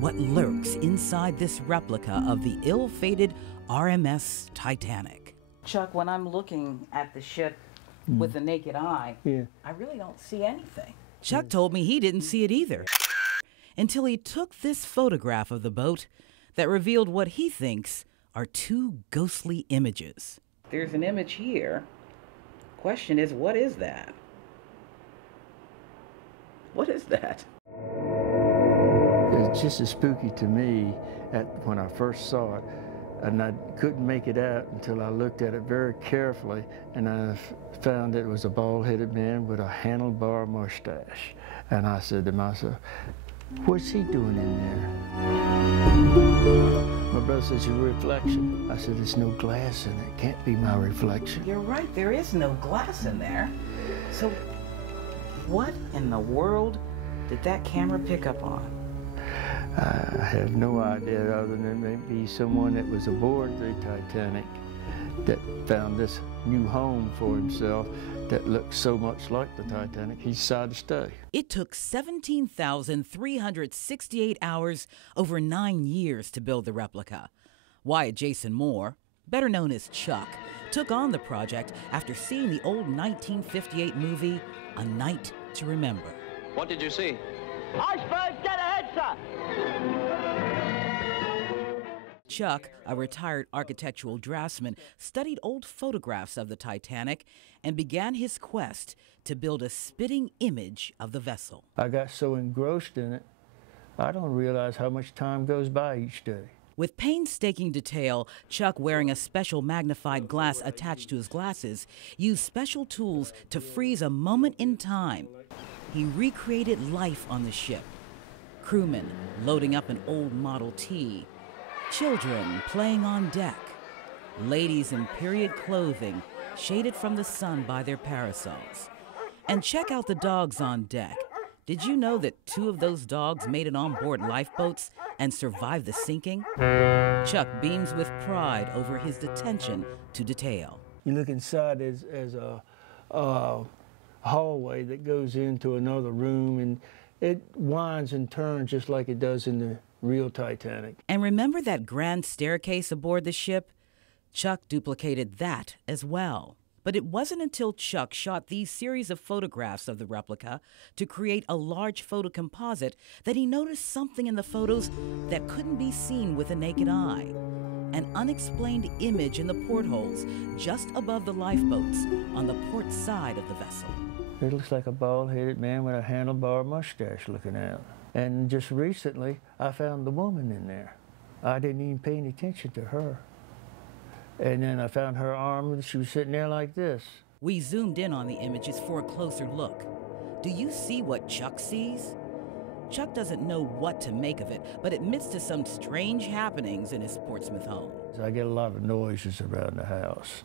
what lurks inside this replica of the ill-fated RMS Titanic. Chuck, when I'm looking at the ship with the naked eye, I really don't see anything. Chuck told me he didn't see it either, until he took this photograph of the boat that revealed what he thinks are two ghostly images. There's an image here. Question is, what is that? What is that? It's just as spooky to me when I first saw it, and I couldn't make it out until I looked at it very carefully, and I found it was a bald-headed man with a handlebar mustache. And I said to myself, what's he doing in there? My brother says, your reflection. I said, there's no glass in it. It can't be my reflection. You're right, there is no glass in there. So what in the world did that camera pick up on? I have no idea, other than maybe someone that was aboard the Titanic that found this new home for himself that looks so much like the Titanic, he decided to stay. It took 17,368 hours, over 9 years, to build the replica. Wyatt Jason Moore, better known as Chuck, took on the project after seeing the old 1958 movie, A Night to Remember. What did you see? Iceberg, get ahead, sir! Chuck, a retired architectural draftsman, studied old photographs of the Titanic and began his quest to build a spitting image of the vessel. I got so engrossed in it, I don't realize how much time goes by each day. With painstaking detail, Chuck, wearing a special magnified glass attached to his glasses, used special tools to freeze a moment in time. He recreated life on the ship. Crewmen loading up an old Model T, children playing on deck, ladies in period clothing shaded from the sun by their parasols. And check out the dogs on deck. Did you know that 2 of those dogs made it on board lifeboats and survived the sinking? Chuck beams with pride over his attention to detail. You look inside as a hallway that goes into another room, and it winds and turns just like it does in the real Titanic. And remember that grand staircase aboard the ship? Chuck duplicated that as well. But it wasn't until Chuck shot these series of photographs of the replica to create a large photo composite that he noticed something in the photos that couldn't be seen with a naked eye. An unexplained image in the portholes just above the lifeboats on the port side of the vessel. It looks like a bald-headed man with a handlebar mustache looking out. And just recently, I found the woman in there. I didn't even pay any attention to her. And then I found her arm, and she was sitting there like this. We zoomed in on the images for a closer look. Do you see what Chuck sees? Chuck doesn't know what to make of it, but admits to some strange happenings in his Portsmouth home. I get a lot of noises around the house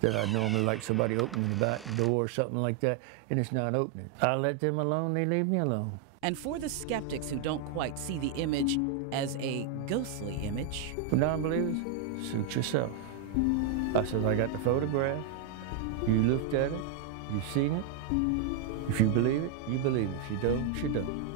that I normally like somebody opening the back door or something like that, and it's not opening. I let them alone, they leave me alone. And for the skeptics who don't quite see the image as a ghostly image, For non-believers, suit yourself. I said, I got the photograph, you looked at it, you've seen it. If you believe it, you believe it. If you don't, you don't.